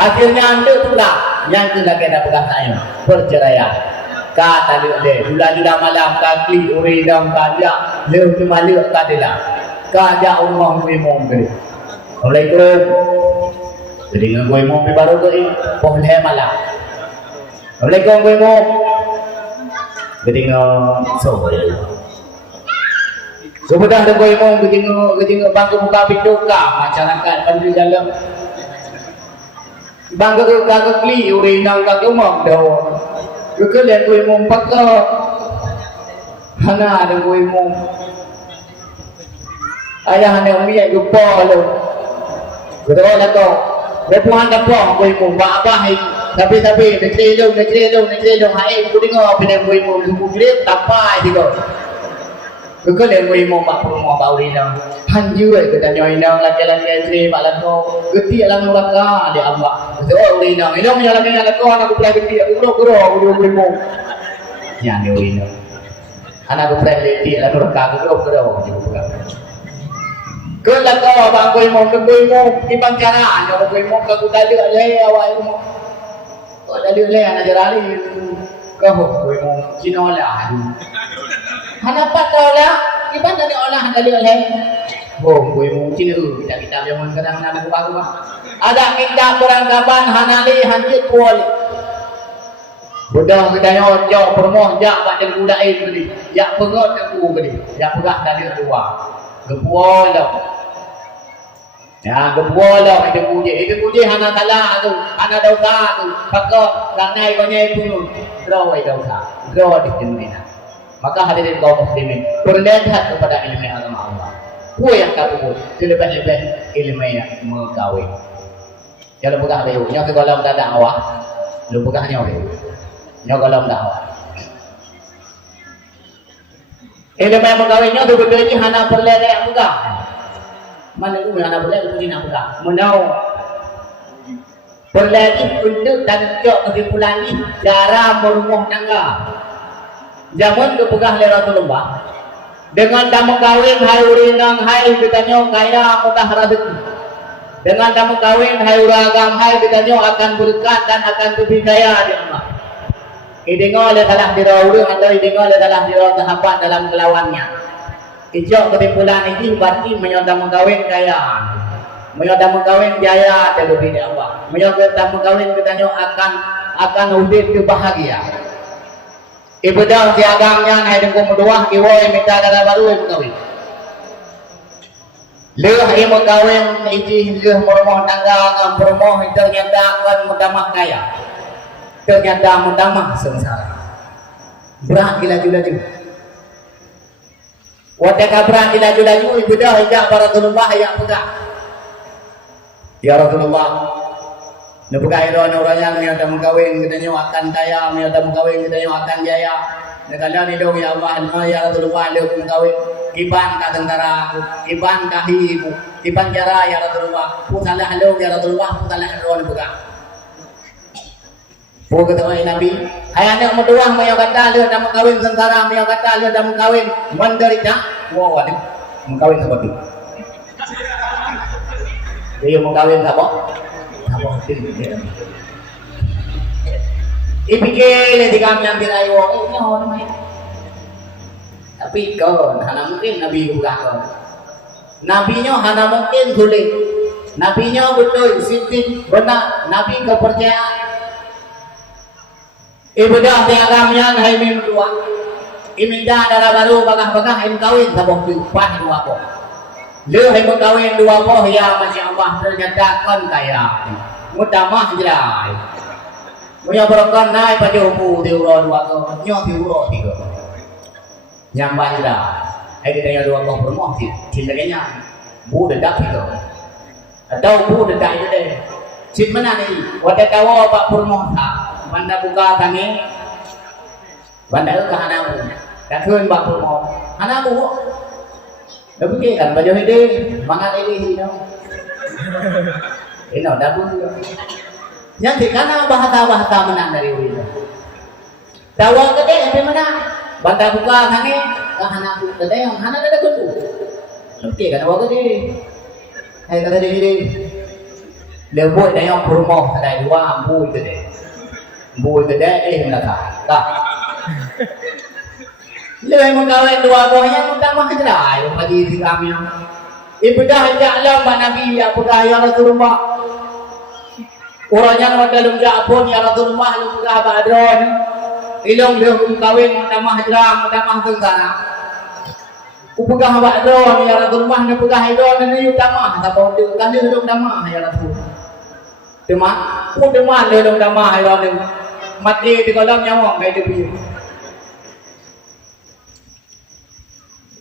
Akhirnya anda tu lah yang tu lagi nak pegang saya perceraian. Kata dia bulan malam kaki uri dam kajak leu tu maluk kadilah. Kajak rumah gue mom ke. Assalamualaikum. Jadi dengan gue mom baru ke boleh malam. Assalamualaikum gue mom. Jadi dengan soal. Sudah ada gue mom ketinggu bangku buka pintu ka masyarakat pandai dalam. Bangku ke kli uri nang ka rumah dah. Cứ lên quỳ mông bắt cơ hana ada quỳ mông ayah hana umi yang lupa lu betul lah kau lepuan dapat quỳ mông apa hai tapi nak celung hai aku dengar pilih quỳ mông lu grip tapai thì kau cứ lên quỳ mông bak rumah bau ni nang hanju ai kita nyoi nang laki-laki istri malam kau geti alam neraka dia ambak betul ni nang ini menyalahkan kau anak aku geti aku kuro quỳ mông nhà điều gì nữa anh aku pernah lihat lalu rekam itu kau juga cứ là có bằng quỳ mông cái bằng cara rồi quỳ mông cái kita lihat le awal itu có đã lihat le anak jarali kau quỳ mông cino lah anh apa kau lah iban dari olah anda lihat le quỳ mông cino kita jangan kadang-kadang aku bagus ada kita perangkapan hanali hancur pol Budak kita nyo jauh permoh jak pada budak ini tadi. Jak pengot aku tadi. Jak pegak tadi tua. Gepuol dah. Ya, gepuol dah itu puji hana kala tu. Hana dosa tu. Pakok karena ikutnya pun draw dosa. Draw di dunia. Maka hadirin kaum muslimin, berlihat kepada ilmu agama Allah. Ku yang kabur, lebih-lebih ilmu yang mengkawin. Jangan buka dia. Yang ke dalam dadak awak. Lu buka dia. Nyokolom dakwah. Ilmu yang mengkawinnya tu betul ni hana perlere yang buka. Mana tu hana perlere tu nak buka. Menau perlere untuk dan jok kesimpulan ni cara merumah tangga. Zaman tu pegah le Rasulullah. Dengan tamu kawin hai urinang hai bertanya kaya mudah rezeki. Dengan tamu kawin hai uragam hai bertanya akan berkat dan akan lebih kaya di Allah. Idengol adalah dirawur atau idengol adalah dirawur tahapan dalam kelawannya. Ijok kesimpulan ini berarti menyodam mengkawin kaya, menyodam mengkawin jaya terlebih di Allah. Menyodam mengkawin kita akan hidup bahagia. Ibadah si agamnya hai dengku berdoa iwoi minta dana baru mengkawin. Leh hai mengkawin iji leh merumah tangga ngam berumah ternyata akan mudamah kaya. Ternyata mudamah sengsara. Berat laju-laju. Wataka berat laju-laju ibadah hijab Rasulullah yang pegang. Ya Rasulullah, nebuka orang yang ada mengkawin kita akan kaya, ada mengkawin kita akan jaya. Nekala ni dong ya Allah, ya Rasulullah le mengkawin. Iban ka tentara, iban ka ibu, iban jara ya Rasulullah. Putalah lo ya Rasulullah, putalah lo nebuka. Buat ketemu Nabi, ayahnya berdoa mau kata dia dah mengkawin sengsara, mau kata dia dah mengkawin menderita. Wow, ada mengkawin seperti itu. Dia mengkawin apa? Apa itu? Ipikir di kami yang tirai wong, ini orang main. Tapi kon, hana mungkin Nabi bukan kon. Nabinya hana mungkin sulit. Nabinya betul, sidik, benar. Nabi kepercayaan. Ibadah agamanya hai mim dua. Iminda darah baru bagah-bagah hai kawin sabong tupan dua po. Le hai kawin dua po ya masya Allah ternyata kon kaya. Mudamah jelai. Punya berokon naik pada umur diuro dua ko, nyo diuro tiga. Yang banjir. Hai kita dua ko bermoh cintaknya. Bu dedak itu. Atau bu dedak itu deh. Cint mana ni? Wadah kawo pak bermoh tak. Banda buka tangi, banda ke hanamu, dah keun bakul mau, hanamu, dah pergi kan baju ini, mangan ini, ini dah pun, yang di kana bahasa menang dari itu, tawa gede apa menang, banda buka tangi, ke hanamu, gede yang hana ada kuntu, pergi kan awak gede, hai kata ini, Leboi dah yang rumah ada dua bui gede mereka tak lebih mengawin dua buahnya utama kejerai bagi diri kami ibu dah jalan Pak Nabi ya pedah ya Rasulullah orangnya nak dalam japon ya Rasulullah lu pedah badron ilong dia kawin utama kejerai utama tengah upegah badron ya Rasulullah dia pedah idon ni utama tapi dia kan dia dong damah ya Rasulullah Demam, pun demam dia dong damah ya Rasulullah mati di kolam nyawa kayak dia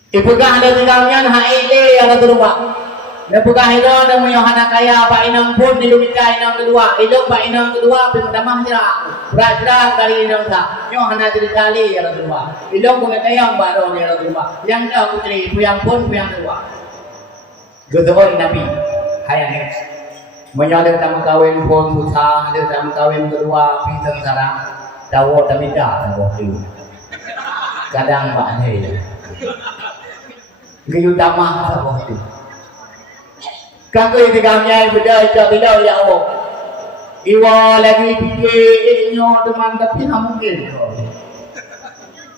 ipegah ada tinggalnya haile ya Rasulullah dia pegah itu ada Yohana kaya Pak Inang pun dilumika Inang kedua hidup Pak Inang kedua pemudamah jerak berat kali Inang tak Yohana jadi kali ya Rasulullah hidup pun kaya baru ya Rasulullah yang dah putri puyang pun puyang kedua gedor Nabi hayang menyalur tamu kawin pun susah ada tamu kawin kedua pisang sarang dawo tamida dawo tu kadang Pak Hei Gaya utama dawo tu Kakak tigamnya beda beda ya Allah. Iwa lagi fikirnya teman tapi tak mungkin.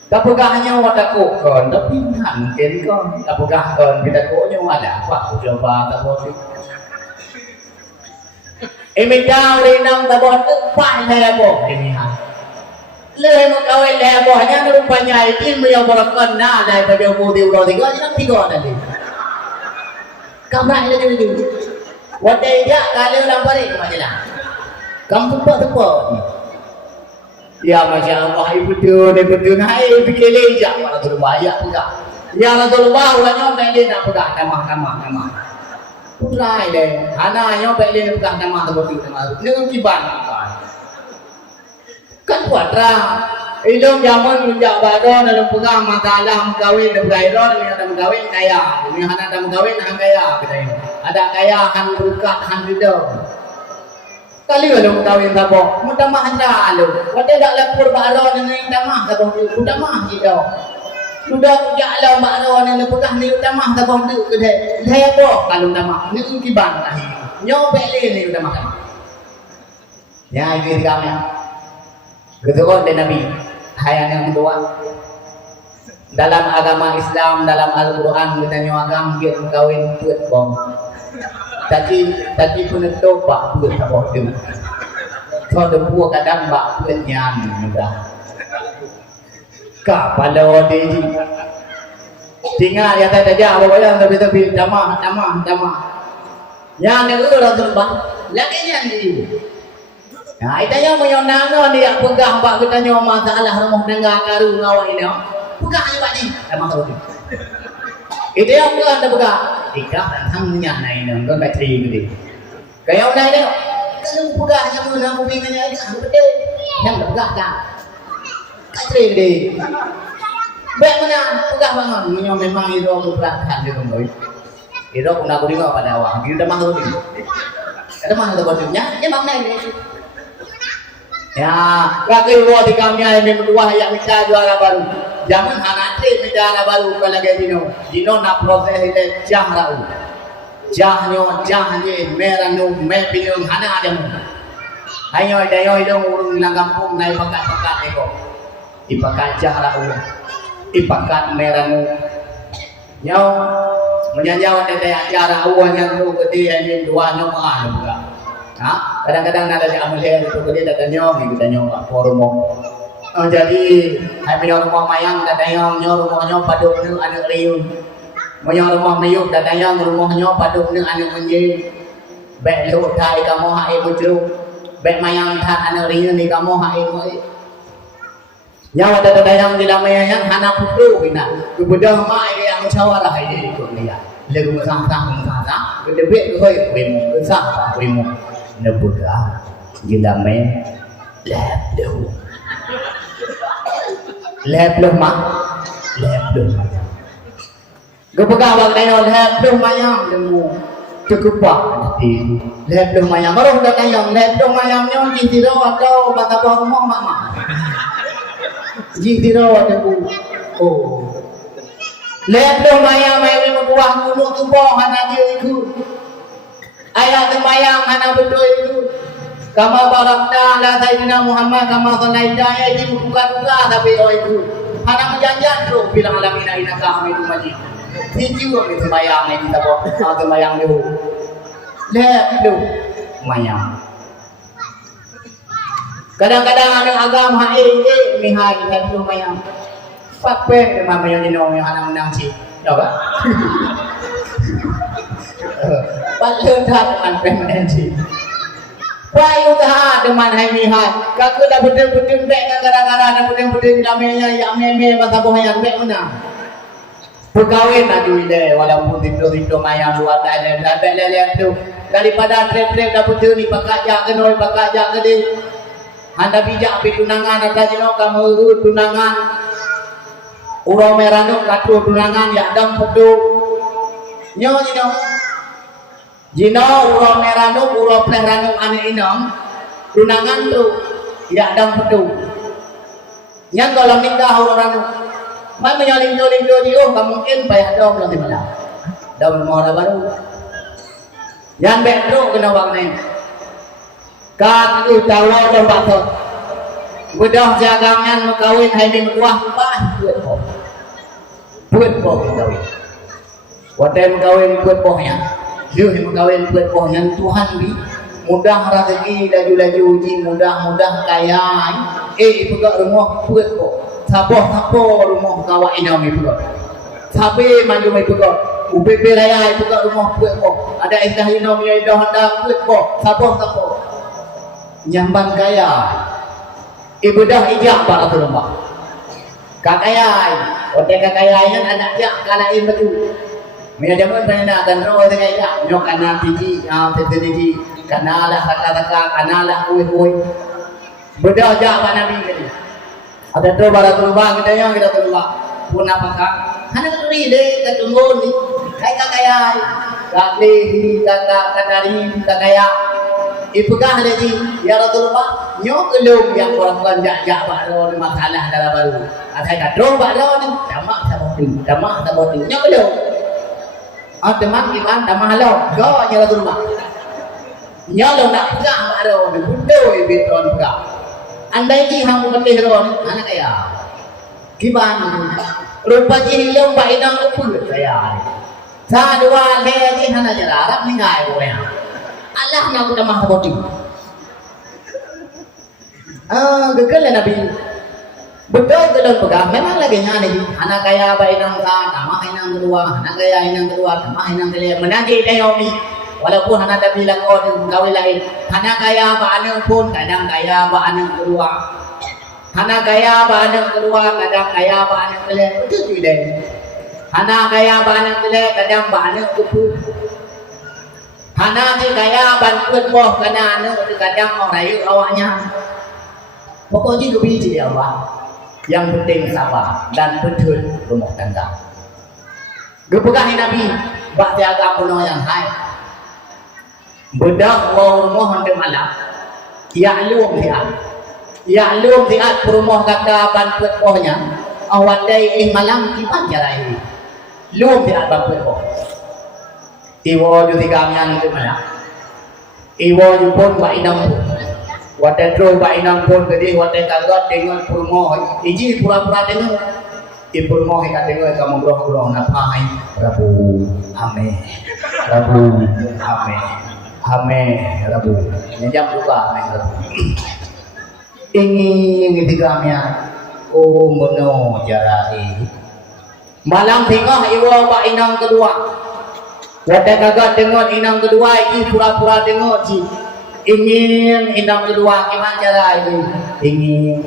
Tak pegahnya watak kon tapi tak mungkin kon. Tak pegah kon kita koknya ada apa coba tak boleh. Emang renang tak boleh empat lebo ini ha. Le makawin lebo hanya rupanya itu yang berkon na daripada model udah tiga tadi. Kamar lagi dulu. Wadai dia kalau lampari macam kamu tempat. Ya masya Allah ibu tu hai fikir leja pada terbayar juga. Ya Rasulullah wanya beli nak pegang tamah. Purai deh. Anaknya beli nak pegang tamah tu tamah. Ni kiban kan kuadra. Ilmu zaman menjak badan dalam pegang masalah mengkawin dan berairan dengan ada mengkawin kaya, dengan ada mengkawin hang kaya kita ini. Ada kaya hang berukah hang hidup. Kali kalau mengkawin sabo, mudah mah anda lu. Wadah dak lapor baron dengan tamah sabo, mudah mah kita. Sudah jalan baron dengan pegang ni tamah sabo tu kedai. Lebo kalau tamah ni kiban lah. Nyo beli ni tamah. Ya ini kami. Gedor dan Nabi. Hayang yang kedua dalam agama Islam dalam Al-Quran kita nyuagam dia kawin buat bom tadi pun itu pak buat apa tu so depu kadang pak buat nyam mudah kapalo di tinggal ya tadi aja apa tapi damah yang itu Rasulullah lagi yang ini nah, itanya mau yang nana dia pegang pak kita nyawa masalah rumah tangga karu ngawal ini. Pegang aja pak ni. Emang tahu tu. Itu yang pegang tak pegang. Ikah dan hangnya naik ni, kan bateri gitu. Kayak orang ni, kalau pegang yang mana aku ingin aja, aku betul. Yang pegang tak. Bateri ni. Baik mana pegang bangun. Memang itu aku perhatikan dia kembali. Itu aku nak beri pada awak. Kita dah mahu tu. Ada mana tu batunya? Dia mana ni? Ya, kakek buat di kami ini berdua yang minta juara baru. Jangan anak minta baru kalau lagi Dino nak proses itu jah ni merah nu mepinung hana ada mu. Ayo dong urung lang kampung naik pakat eko. Ipakat jah rau, ipakat merah nu. Nyaw menyanjau ada acara uang yang tu gede ini dua nyawa juga. Ha? Kadang-kadang ada yang ambil itu dia datangnya forum. Jadi hai punya rumah mayang datangnya rumahnya padung ni anak riung. Punya rumah mayuk datangnya rumahnya padung ni anak menje. Bek lu thai kamu hai bujru. Bek mayang than anak riung ni kamu hai moi. Nyawa datang di lamanya anak putu bina. Kemudian mai yang musyawarah ini ikut dia. Lagu masang-masang. Kita bek koi bemu, besar bemu. Nebuka gila main lep mak gebuka bang tayo lep mayam demu cukup pak nanti lep mayam baru dah tayo lep mayamnya jitiro atau bata rumah mama jitiro atau oh lep mayam ini membuah gunung tumpah hana dia ikut Ayat sembahyang hana betul itu. Kama barakna ala sayyidina Muhammad kama sallaita ayat buka-buka tapi itu. Hana menjanjian tu bilang alamina inaka hamidum majid. Itu kami sembahyang ni kita buat sembahyang dulu. Lihat dulu sembahyang. Kadang-kadang ada agama mihai kita dulu sembahyang. Pakai dengan sembahyang ni orang yang hana menang si. Tahu tak? Patut dengan permanent si. Bayu dah dengan hai mihai. Kaku dah betul-betul baik kadang-kadang dah betul-betul lamanya yang meme masa bohong baik mana. Pegawai nak duit walaupun tidur-tidur mayang buat ada lelek tu daripada trip-trip dah betul ni pakajak ke noi pakajak ke dia anda bijak pi tunangan ada jeno kamu tunangan urang merano katu tunangan ya dam pedu nyo jino urang merano urang plerano ane inam tunangan tu ya dam pedu yang kalau nikah urang mai menyoling-nyoling dia tak mungkin payah dom nanti malam. Dom mau ada baru. Yang bedro kena wang ni. Kan itu tawa dom batok. Bedah jagangan makawin hai ni mekuah bah buat boh. Buat boh kawin. Wadai makawin buat bohnya. Dia makawin buat bohnya Tuhan bi. Mudah rezeki laju-laju uji mudah-mudah kaya. Pegak rumah buat boh. Saboh rumah kawan inam itu. Sabe maju mai pegak. UPP raya itu kat rumah buat kok. Ada indah inam yang dah hendak buat kok. Saboh. Nyamban kaya. Ibadah ijak pada rumah. Kakayai. Otak kakayai kan anak dia kalain betul. Mina jaman pernah akan roh dengan ijak. Nyok anak tiji, tiji. Kanalah kata-kata, kanalah kuih-kuih. Bedah jak Pak Nabi tadi. Ada tu bara terubah kita yang kita terubah. Pun apa kak? Hana turi deh ketunggu ni. Kaya. Kakli kakari kakaya. Ipegah lagi. Ya Rasulullah. Nyok kelum yang orang jak baru masalah dalam baru. Ada kadro baru ni. Damak saboti. Nyok kelum. Teman iman damah lo. Go ya Rasulullah. Nyok nak pegah baru ni. Butuh beton pegah. Andai ki hang petih ron anak kaya gimana rupa jilong ba inang upul kaya sa dua le ji hana jararap ni ngai bo ya Allah na utamah bodi gagal nabi betul gelon pegang memang lagi nyane anak kaya ba inang sa nama inang kedua anak kaya inang kedua nama inang kaya menanti dayomi walaupun hana tak bilang orang kawin lain hana kaya ba anang pun kadang kaya ba anang kedua hana kaya ba anang kedua kadang kaya ba anang kele betul tu deh hana kaya ba anang kele kadang ba anang keput hana ni kaya ban put boh kadang anang kadang orang rayu awaknya pokoknya kebiji dia Allah yang penting sabar dan betul rumah tangga gepegahi Nabi bak jaga puno yang hai bedak rumah hendak malam ya'lum diat rumah kata bantuan pohnya awak day malam kipan jarai lum diat bantuan poh iwo ju tiga yang itu malam iwo ju pun ba inam wadah tro ba inam pun gede wadah kagat dengan rumah iji pura-pura dengan rumah ikat dengan kamu groh napai Rabu amin Rabu jam buka Rabu ingin tigamnya mono jarai malam tengah iwa pak inang kedua wadah kagak tengok inang kedua ini pura-pura tengok ji ingin inang kedua gimana jarai ingin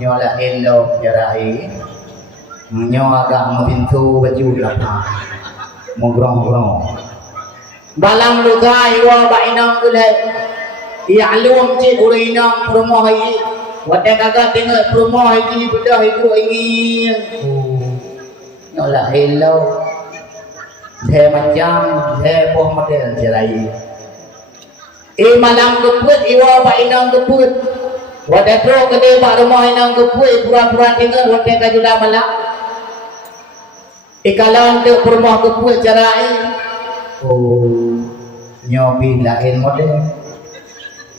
nyola elok jarai nyola agak pintu baju lapar mogrong balang luga iwa ba inang kulai ya'lum ci urinang rumah ini wadah kagak tengok rumah ini bedah itu ingin nyola hello the macam the poh model jarai malam keput iwa ba inang keput wadah tro kede ba rumah inang keput pura-pura tengok wadah kajuda malam ikalan de rumah keput jarai nyobi lain model.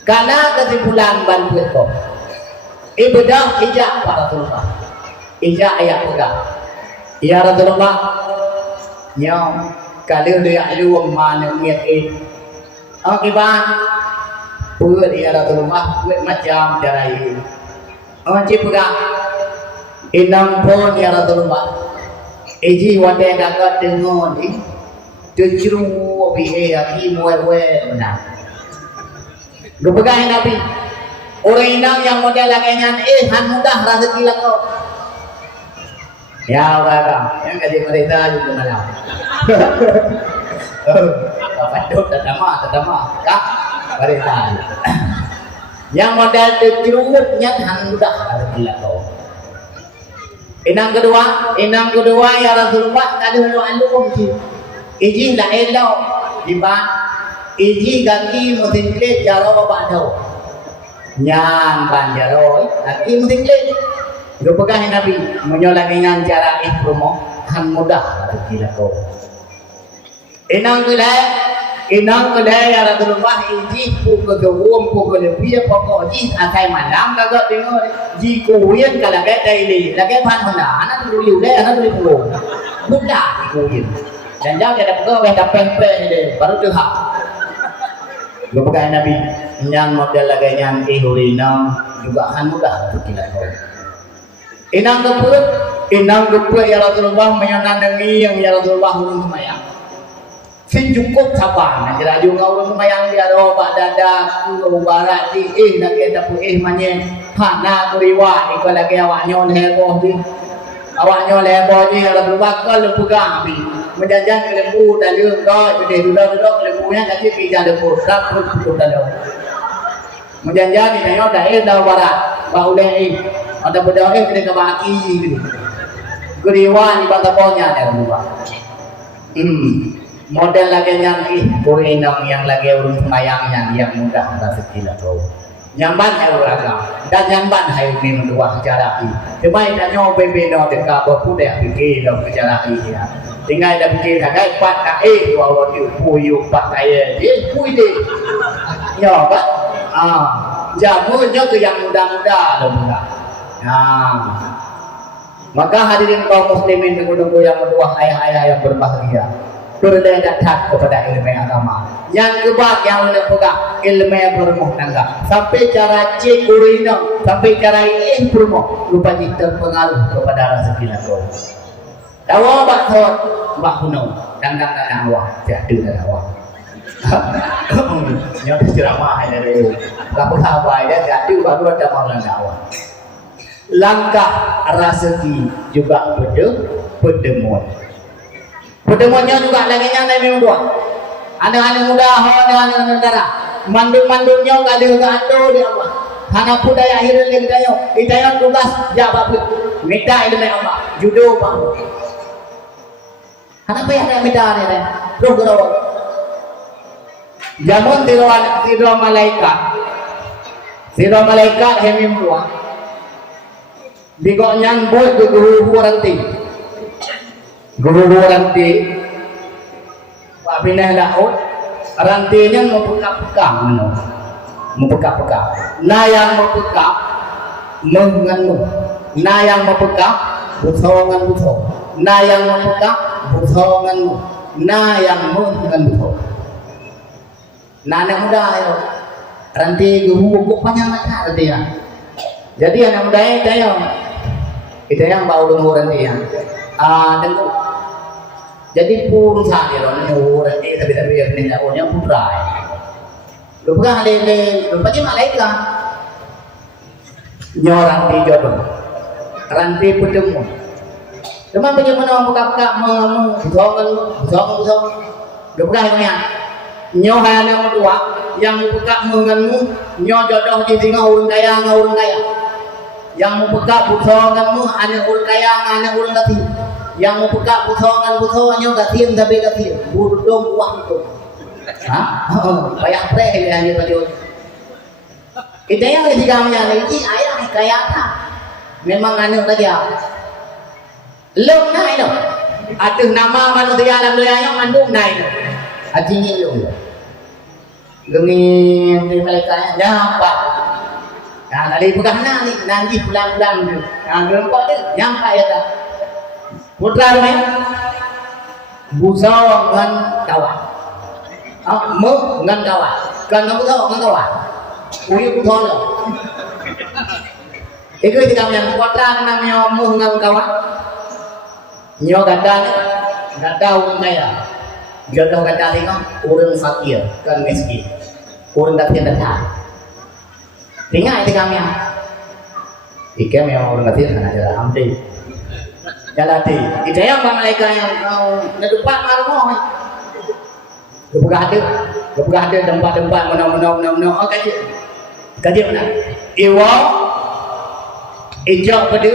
Karena kesimpulan bantuan kau. Ibadah ijak para Rasulullah. Ijak ayat pegang. Ya Rasulullah, nyom kalau dia luang mana niat Akibat buat ya Rasulullah buat macam cara ini. Cik pegang. Inang pun ya Rasulullah. Iji wadai dagat dengan ni. Terjeru bihe aki muai benar. Lupakan Nabi. Orang inang yang model laganya han mudah rezeki lah kau. Ya orang yang kaji mereka juga malam. Patut tetama kah mereka. Yang model terjerutnya han mudah rezeki lah kau. Inang kedua ya Rasulullah kalau lu iji la elo diba iji gaki mutingkle jaro badau nyan banjaro aki mutingkle lupakan Nabi menyolagi dengan cara ikromo han mudah rezeki ko inang kedai ya Rasulullah iji pukul gewum pukul lebih pokok iji akai malam kagak dengar ji kuyen kalagai daily lagai pan hona anak dulu le anak dulu mudah kuyen dan jangan ada pegawai ada pempek ini baru tuh hak. Lupakan Nabi yang model laganya ihulina juga han mudah kita kau. Inang keput ya Rasulullah menyenangi yang ya Rasulullah ulun semayang. Sin cukup sabar nak jera juga ulun semayang dia doa pak dada ku barat di nak kita pu manye hana kuriwa iko lagi awak nyon heboh di. Awak nyon heboh di ya Rasulullah kalau pegang bi. Menjanjikan lembu dan dia kau jadi duduk lembunya kasih pijak lembu tak perlu dalam. Menjanjikan ini yang dah dah barat bau leh ada benda kena kebaki gitu. Geriwan bangkaponya ada dua. Model lagi yang kurinang yang lagi urus mayangnya yang mudah rezeki lah kau. Nyamban hai uraga dan nyamban hai ni mendua cara ini. Cuma dah nyoba benda dekat berpudak fikir dalam cara ini. Tinggal dah fikir agak pat dua orang tu puyu pat kaya dia puy dia. Ya kan? Jamunya ke yang muda-muda dah muda. Maka hadirin kaum muslimin tunggu-tunggu yang berdua ayah-ayah yang berbahagia. Berlai datang kepada ilmu agama. Yang kebak yang boleh pegang ilmu bermuh tangga. Sampai cara cek urina, sampai cara bermuh lupa terpengaruh kepada rezeki laku. Dawa bakhot bakhunau dangdang awak jatuh dan awak. Yang ceramah dari lapu sahabat dia jatuh baru ada malam awak. Langkah rezeki juga berdemun. Pertemuannya juga lagi yang nabi dua. Anak-anak muda, anak-anak negara, mandung-mandungnya kali gado dia Allah. Hana budaya akhirnya kita tugas jawab minta ilmu Allah, judo bang. Hana payah nak minta ni deh, terus Jamun tiruan malaikat hemim dua. Bigoknya boy guru ranti Pak pindah laut rantinya membuka-buka membuka-buka nah yang membuka mengenmu nah yang membuka busongan busong nah yang membuka busonganmu nah yang mengenmu nah anak muda itu ranti guru panjang macam dia jadi anak muda itu yang bau lumur dia dan jadi pun sahaja orang orang ini tapi yang punya orangnya putra. Lupa lele, lupa je malaikat. Nyorang di jodoh, ranti bertemu. Cuma bagaimana buka mengamu, busong. Lupa yang nyohan yang dua, yang buka mengamu, nyor jodoh di tengah orang kaya. Yang membuka busonganmu, anak orang kaya, anak orang kafir. Yang membuka busongannya kafir tapi kafir. Budong uang itu. Payah preh yang dia pada. Kita yang ketiga lagi ayah kaya tak. Memang anak saja. Lom naik no. Aduh nama manusia dalam dunia yang mandung naik no. Artinya lom. Gengin di mereka nyampak. Nah, tadi pegang ni nanti pulang-pulang tu. Nah, gempa tu nyampak ya tak. Putra ni busau dengan kawan. Mu dengan kawan. Kan kamu tahu dengan kawan. Uyu betul. Itu kita yang putra namanya mu dengan kawan. Nyo kata ni, kata orang kaya. Jodoh kata ni kan orang fakir, kan miskin. Orang tak tiada tak. Tinggal itu kami. Ikan memang orang kecil kan ada hampir. Jalati. Itu yang mereka yang ngedepan marmo. Kebuka ada tempat-tempat mana. Oh kaji mana? Iwa, ijak pada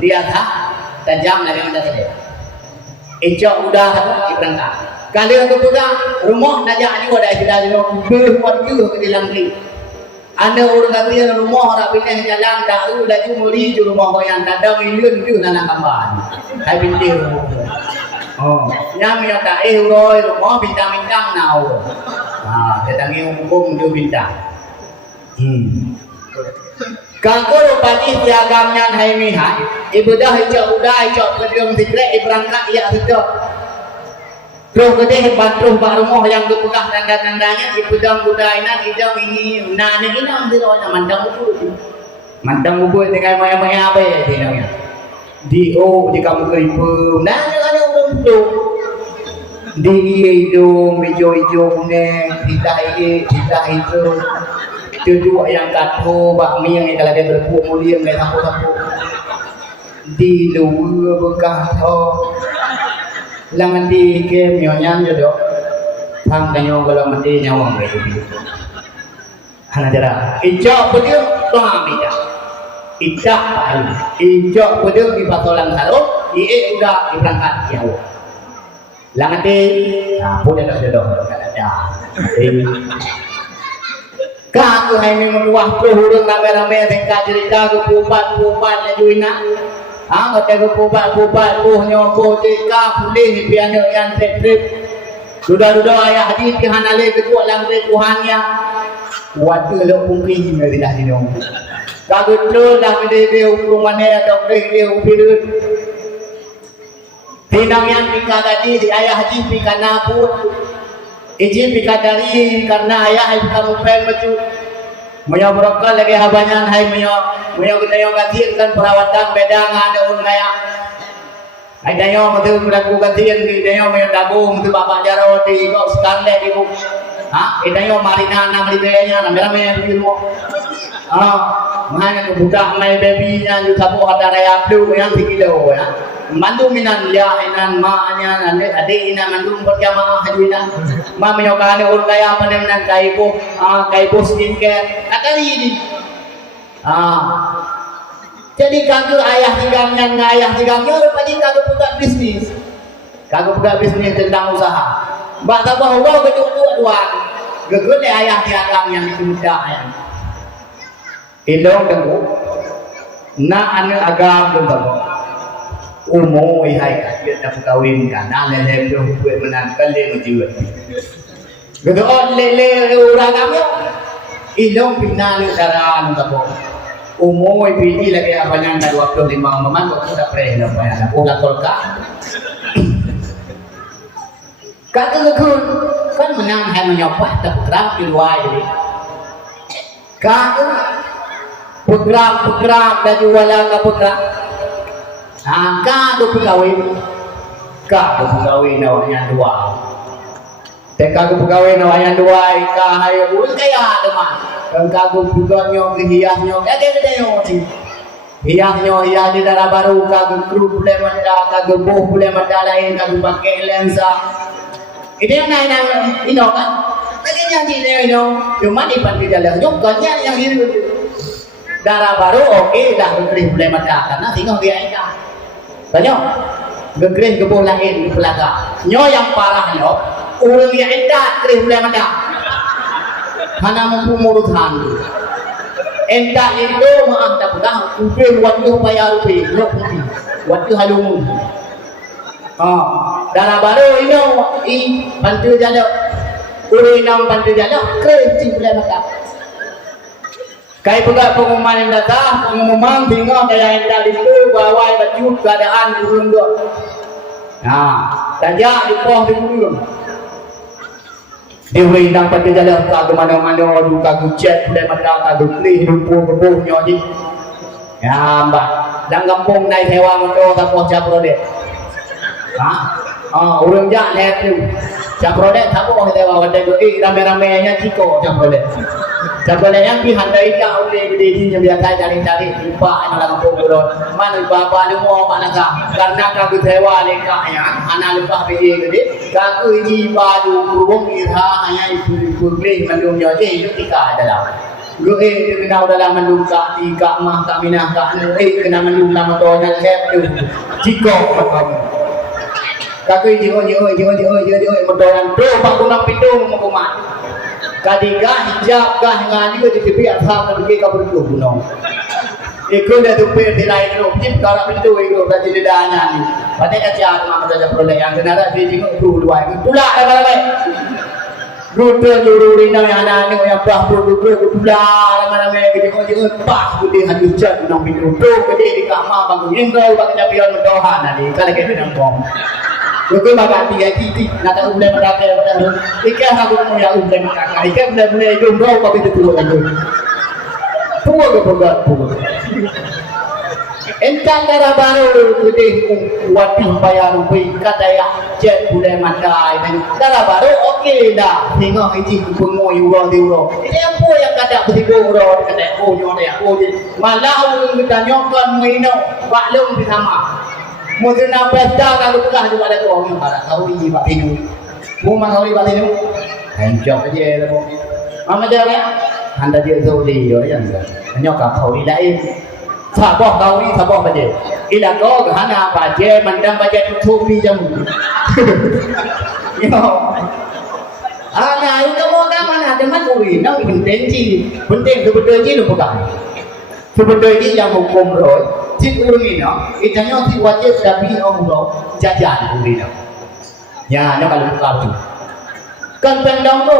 dia tak tajam lagi mana tadi. Ijak udah berangkat. Kalau aku pegang rumah najak juga dah sudah berbuat juga ke dalam ni. Anda orang kata rumah orang pindah jalan tahu dah cuma li rumah yang tak ada milion tu nak kamban. Hai binti rumah. Oh, nyam yang tak rumah bintang-bintang nau. Datang yang hukum tu bintang. Kalau rupanya tiagamnya hai mihai, ibadah hijau kedung tikrek berangkat ia tidak. Terus kedai bantuh pak rumah yang berpegang tanda-tandanya ibadah budaya hijau ini, nani ini ambil orang mandang bubur dengan maya-maya apa ya dia. Di kamu keripum, nani ada orang tu. Di hidung hijau kuning, kita itu. Kedua yang katu bakmi yang kalau dia berpuk mulia ngai tapu-tapu di luar bekah tho langan di ke mionyan jodoh thang kanyo kalau mati nyawa ngai tu hana jara ijak pedio toa bida ijak palu ijak pedio di patolan taruh ie udah di berangkat jauh langan di pun jodoh ada Kaku hai memang wah hurung rame-rame tingkat cerita ke pupat-pupat lejuina. Kata ke pupat-pupat nyoko tika pulih piano yang trip. Sudah-sudah ayah hadis ke hanale ketua langre Tuhannya. Waktu lo pungki me tidak dinong. Kagu lo dah de ukur mana atau de upirut. Tinang yang pika tadi di ayah hadis pika napur. Izin pikadari karena ayah kamu pengen baju Maya berokal lagi habanyan hai maya kita yang gantian kan perawatan bedang ada un kaya ada yang betul berlaku gantian di ada yang maya tabung tu bapak jaro di kau sekarang di bu ada yang marina nama di kayanya nama di rumah mana budak mai babynya juga bu ada raya blue yang 3 kilo ya mandu minan ya inan maanya ane ade ina mandu berjamaah hajuina ma menyokane ur kaya panenan kaibo skincare akali ini jadi kagak ayah tigangnya rupanya kagak buka bisnis tentang usaha mbak tabah Allah kedua-duaan gegede ayah tiagang yang sudah ya ilong tengku na ane agam tengku umoi hai dia tak kawin kan lele tu buat menangkal le jiwa gitu lele orang kami ilong pinang daran tabo umoi piti lagi apa yang 25 maman kok sudah pre na pa na ulah kolka kata lekun kan menang hai menyopah tak terang di luar jadi kata pegram baju wala ka pegram Kado pegawai nawanya dua. Teka pegawai nawanya dua. Kahaya bul kaya teman. Kado pegawai hiasnya. Gede nyoti. Hiasnya di darah baru. Kado kru boleh menda. Kado boh boleh menda lain. Kado pakai lensa. Ini yang naik ini kan. Lagi nyanyi ini. Cuma di panti jalan. Jokanya yang ini. Darah baru oke dah kru boleh menda. Karena tinggal dia ini. Banyak gegreh gebuh lain di belakang nyo yang parah nyo orang yang endak gegreh boleh mana mana mampu murutan endak itu maaf tak pegang udah waktu bayar rupi waktu halung darah baru ini bantu jalan uri nam pantu jalan kerja boleh mata. Kai pegak pengumuman yang datang, pengumuman tinggal daya yang tadi itu bawa baju keadaan turun dua. Nah, saja di pohon di turun. Dewi nang pantu jalan kagum mana-mana duka gucet boleh mata kagum lih lumpuh nyoji. Ya mbak, dan kampung naik hewan motor tak mau caprode. Urang jak net tu. Caprode tak mau hewan motor tu. Rame-ramenya ciko caprode. Caprode yang dihandai kau di sini biasa cari-cari lupa anak kampung turun. Mana bapa ni mau apa nak? Karena kau hewan lekak ya, anak lupa pergi ke dia. Kau ini baju burung ira hanya itu beli mendung nyoji itu tika adalah. Gue kena dalam menduka tiga mah tak minah tak kena menduka motornya lep tu jiko macam kakui jiko motoran tu pak gunang pintu mau kumat kadiga hijab kah ngani ke TV apa pergi ke berku gunung ikut dah tu per di lain tu jip kalau pintu itu berarti di dana ni pada kaca mah ada produk yang kena ada di jiko tu dua itulah apa Ruda jururi nang anak ni yang bah berdua berdua ramai-ramai kita pas gede hati cat nang pintu gede di kamar bang ingkau bang capian mendohan nanti kalau kita nang bom. Bukan bagai tiga titik nak tahu boleh merata betul. Ikan aku mau yang ujian kakak ikan boleh jumroh tapi itu tua lagi. Tua ke tua. Entah cara baru putih wati bayar rupi kata ya jet boleh matai dan cara baru okey dah tengok ini pengu euro ini apa yang kata begitu euro kata nyonya dia malah orang kita nyokkan mino baklum di sama mungkin apa dah kalau belah juga ada orang yang tahu ini pak ini mau tahu ini pak ini hancur aja lah mama jangan anda dia tahu dia yang nyokkan tahu ini lain Sabah kau ni sabah baje. Ila kau hana baje mandang baje tutup di jamu. Yo. Ana itu mau mana ada uri. Nang penting sebenarnya lu pegang. Sebenarnya yang hukum roy. Cik uri no. Itanya si wajib tapi Allah jajan uri no. Ya, nak kalau buka tu. Kan pendang tu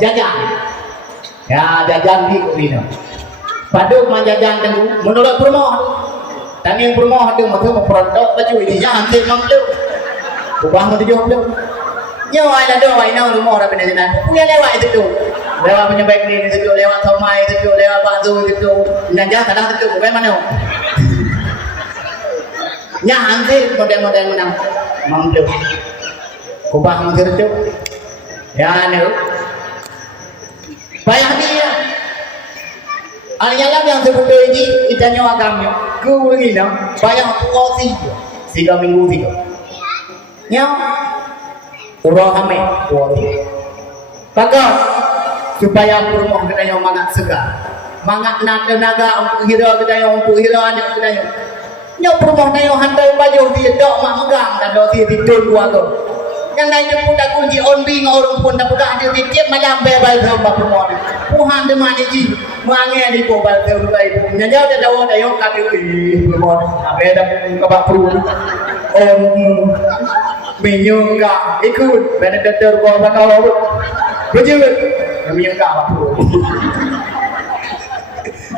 jajan. Ya, jajan di uri no. Padu manjajan dengan menolak permoh. Tapi yang permoh itu maksud memperontok baju ini jangan mampu. Ubah mesti jawab tu. Nyo ai dah ai nang rumah dah benda jenan. Punya lewat itu tu. Lewat penyebaik ni itu lewat somai itu lewat batu itu. Nanti kadang itu bukan mana. Nya nanti model-model mana mampu. Ubah mesti itu. Ya ni. Bayar dia. Aliyah yang sebutnya ini itanya agamnya kurang ina banyak puasa tiga minggu tiga. Nya orang ramai puasa. Bagus supaya rumah kita yang mangat segar, mangat naga untuk hira kita yang untuk hira anak kita yang. Nya rumah kita yang hantar baju dia dok mak megang dan dok dia tidur dua tu. Yang lain tu pun tak kunci onbing orang pun tak pegang dia tiap malam bebal sama rumah ni. Puhan de mana ji mangai di pobal tu baik. Nyajau dah dawa dah yang kaki rumah. Apa dah kebak pru. Minyak ka ikut benar-benar bawa bakal baju. Minyak ka pru.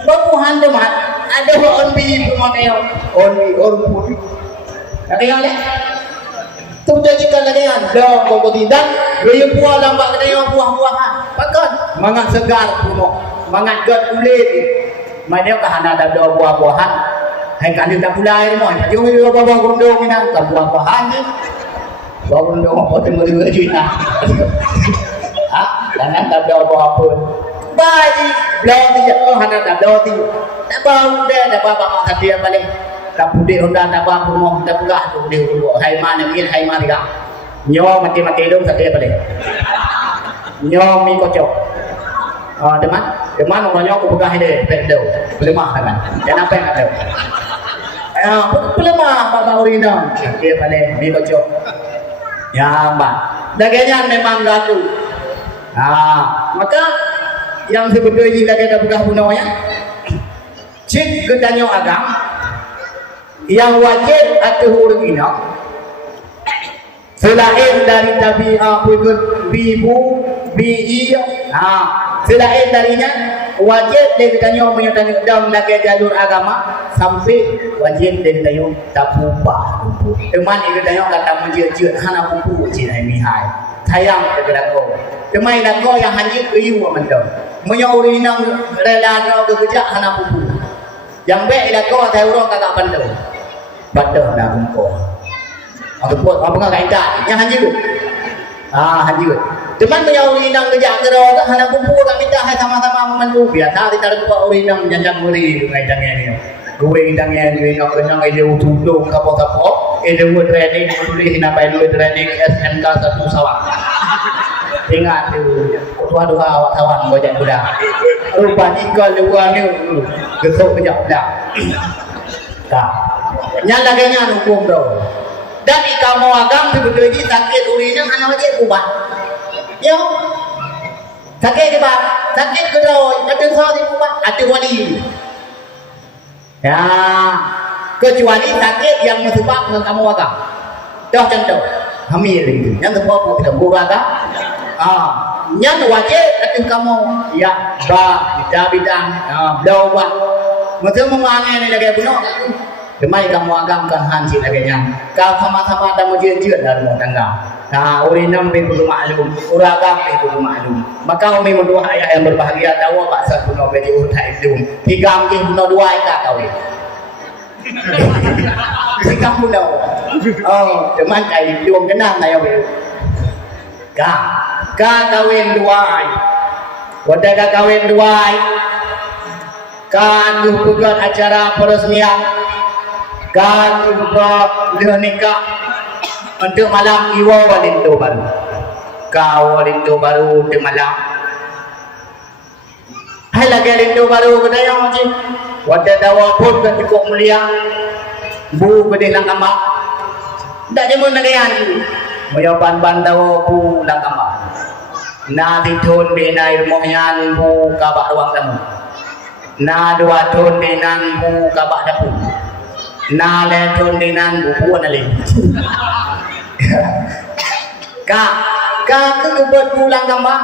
Puhan de mana ada onbing rumah dia. Onbing orang pun. Ada yang leh. Tu jadikan lagi kan, dah kau tidak, beri buah lambat kena yang buah-buahan, pakai, mangat segar semua, mangat gat kulit, mana kah ada buah-buahan, hai kan dia tak pulai semua, macam ni bawa gondong ni nak buah-buahan ni, bawa gondong apa tengok dia cerita, dan tak ada buah apa, bayi, belau dia, hana tak belau dia, tak bau dia, tak apa-apa dia balik. Tak putih honda tak apa rumah tak pegah tu dia dulu hai mana mungkin hai mana juga nyo mati-mati dong satu apa deh nyo mi kocok teman orangnya aku pegah ini pedo pelemah kan dan apa yang ada pelemah apa urina dia pada mi kocok ya mbak dagingnya memang gaduh maka yang sebetulnya lagi ada pegah punawanya cik gedanyo agam yang wajib atau huruf ina Selain dari tabi apa itu bibu bi selain darinya wajib dia ditanya menyertai dalam lagi jalur agama sampai wajib dia ditanya tak pupa teman dia ditanya kata menjejut hana pupu cina ini hai sayang kepada kau teman kau yang hanya iu mandau menyuri nang rela no kerja hana pupu yang baik dah kau tahu orang kakak pandau pandau dah kau atau buat apa kaitan yang hanya hanya teman punya urinang kerja kerja tak hanya kumpul tak minta hai sama-sama membantu biasa kita ada buat urinang jangan beri ngaitangnya ni gue ngaitangnya ni nak kena dia tudung kapok dia buat training tulis nampai dua training SMK 1 Sawang ingat tu dua awak kawan gojek budak rupa jika luar ni gesok kejap dah tak nyala kena hukum tu dan kamu agam sebetulnya sakit urinang anak wajib ubah yo sakit di bawah sakit kedua ada sahaja di bawah ada wali ya kecuali sakit yang menyebabkan kamu agam dah contoh hamil itu yang sebab kita buat yang wajib ada kamu ya bidang blawah macam memangnya ni lagi bunuh Demai kamu agamkan hansi laganya. Kau sama-sama ada mujizat dalam rumah tangga. Nah, urinam itu maklum, uragam itu maklum. Maka umi dua ayah yang berbahagia tahu bahasa kuno bagi utai itu. Tiga mungkin kuno dua ayah kau. Tiga kuno. Oh, teman kai juang kenal na yawe. Ka kawin dua ayah. Wadah kawin dua ayah. Kan bukan acara peresmian. Kan juga nikah untuk malam iwa walinto baru. Kau walinto baru di malam. Hai lagi walinto baru kedaya macam. Wadah dawa pun kan cukup mulia. Bu gede langkama. Tak jamun nagayan. Mayapan bandawa bu langkama. Na ditun bina ilmuhyan bu kabak ruang tamu. Na dua tun binan bu kabak dapur. Na le tundinan buku nali. Ka kekebut pulang kama.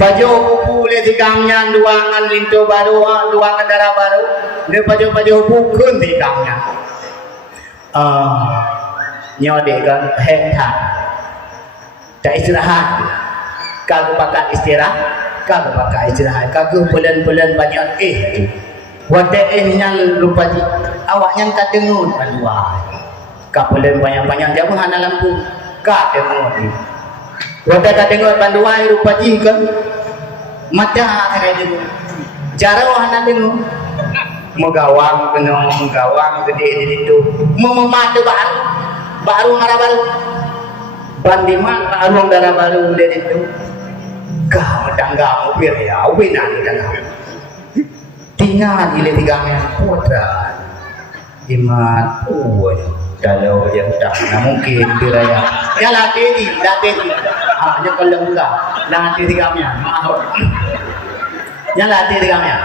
Baju buku le tikamnya duangan linto baru, duangan darah baru. Le baju buku tikamnya. Nyode kan hektar. Tak istirahat. Kau pakai istirahat. Kau bulan-bulan banyak Wadah yang lupa di awak yang tak dengar keluar. Kapulan banyak-banyak jamu hana lampu. Kak dengar ni. Wadah tak dengar panduan lupa di kan. Mata kena dengar. Cara hana dengar. Megawang gede di situ. Memadu baru marah baru. Bandiman baru darah baru di situ. Kau tangga mobil ya, winan tangga. Tinggal ile tiganya putra iman kalau dia tak mungkin diraya ya latih hanya kalau enggak latih tiganya ya latih tiganya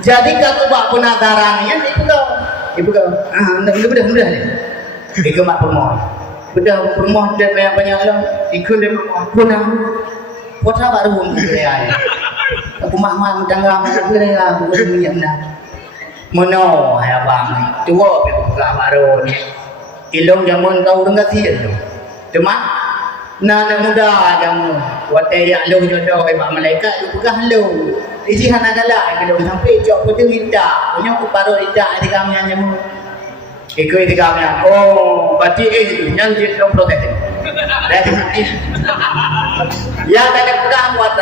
jadi kalau buat penadaran ya ibu kau mudah ni ikut mak pemoh dia banyak lah ikut dia punah putra baru diraya aku mah tangga mereka bukan minyak dah. Mono hai abang tua buka baru ni. Ilong jamun kau dengar sian tu. Cuma nana muda jamu. Watai yang long jodoh hai pak malaikat buka halu. Isi hana galak kita sampai jauh putih kita. Punya baru kita di kami jamu. Ikut di kami. Oh, berarti yang jadi protes. Ya kada kurang buat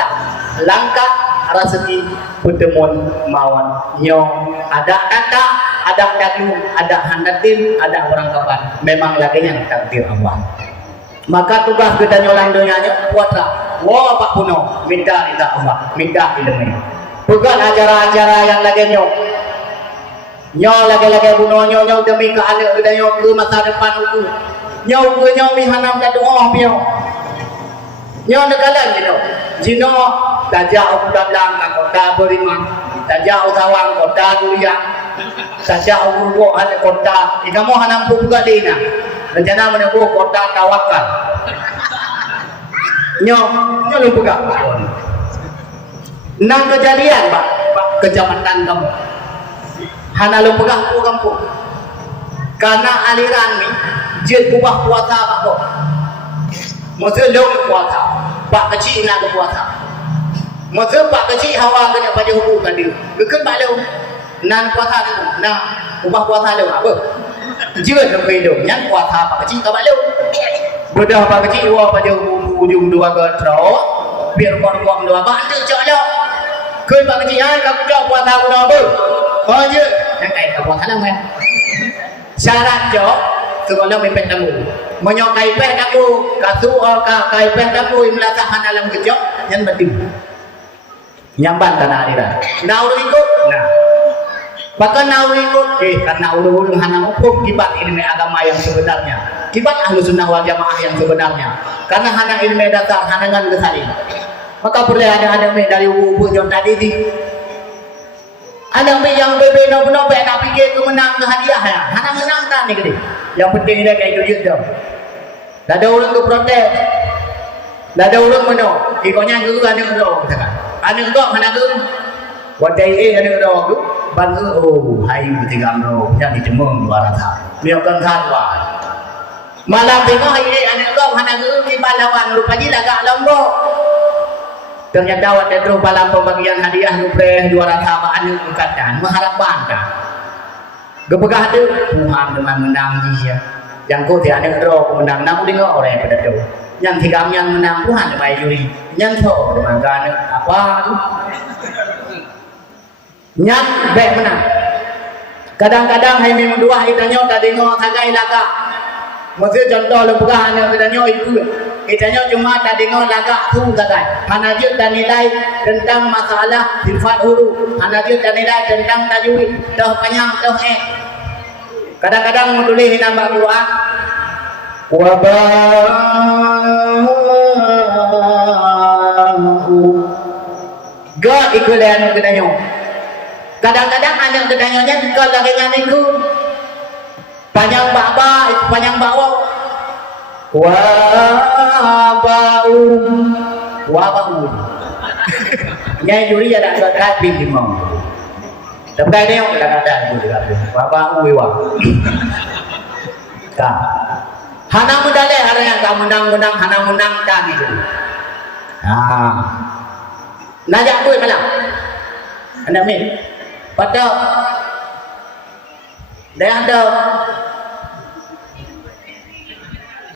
langkah rasaki putemun mawan nyong ada kata ada kadu ada handatin ada orang kapan memang lagi yang takdir Allah maka tugas kita nyolang dunianya buatlah Pak Puno minta Allah minta ilmu bukan acara-acara yang lagi nyong lagi Puno nyong demi ke anak kita nyong ke masa depan itu nyong mihanam dan doa nyong nekalan jino tajau dalam kota beriman tajau sawang kota durian tajau gurgo ada kota ikamu hanam buka dina rencana menempuh kota Tawakal. Nyo lu pegang. Nang kejadian pak kecamatan kamu. Hana lu pegang ku kampung. Karena aliran ni je kubah puasa pak kok. Masa lu puasa. Pak kecil nak puasa. Masa pak kecil hawa kena pada hubungan dia. Bukan pak lu. Nan puasa tu. Nah, kubah puasa lu apa? Je lebih lu. Yang puasa pak kecil tak pak lu. Bedah pak kecil wah pada ujung dua getro. Biar korang dua bantu cak lo. Khơi pak kecil ai kau cak puasa ku dah apa? Oh je. Yang kai kau puasa lah kan. Syarat cak sekolah mepet tamu. Menyokai peh tamu, kasu kai peh tamu imlasahan dalam kejok yang betul. Nyamban tanah akhirat. Nau ikut. Nah. Bahkan nau ikut karena ulu-ulu hana hukum kibat ilmu agama yang sebenarnya. Kibat ahlu sunnah wal jamaah yang sebenarnya. Karena hana ilmu dasar, hana ngan kesali. Maka boleh ada dari ubu yang tadi di. Ada yang bebe no tak fikir ke menang ke hadiah ya. Hana menang tak ni gede. Yang penting dia kayak duit dah. Dah ada orang ke protes. Dah ada orang meno. Ikonya ke ada orang katakan. Ada orang hana ke. Wadai ada orang tu. Bantu oh hai bertiga orang yang dicemung dua rata. Biarkan khatwa. Malam tengok hari ada orang hana ke di balawan rupanya lagak lombok. Ternyata waktu itu dalam pembagian hadiah rupiah 200 anu berkatan mengharapkan kan. Gepegah tu Tuhan dengan menang dia. Yang kau tidak ada roh menang namun dengan orang pada tu. Yang tiga yang menang Tuhan mai juri. Yang tu dengan kan apa tu? Yang baik menang. Kadang-kadang hai memang dua hari tanya tadi ngok tagai lagak. Maksud contoh lepegah anu tanya itu. Itanya cuma tadi ngau lagak tu tagai. Hanajut dan nilai tentang masalah sifat huruf. Hanajut dan nilai tentang tajwid. Dah panjang dah kadang-kadang menulis nama doa. Wabahu. Gak ikut anu kedanyo. Kadang-kadang ada kedanyonya kalau lagi nganiku. Panjang baba, panjang bawa. Wabau Nyai juri ada agak di mau. Tapi dia yang ada juga. Wabau Kah. Hana mudale hari yang kamu menang hana menang kan itu. Ah. Najak pun malam. Anda min. Pada dia ada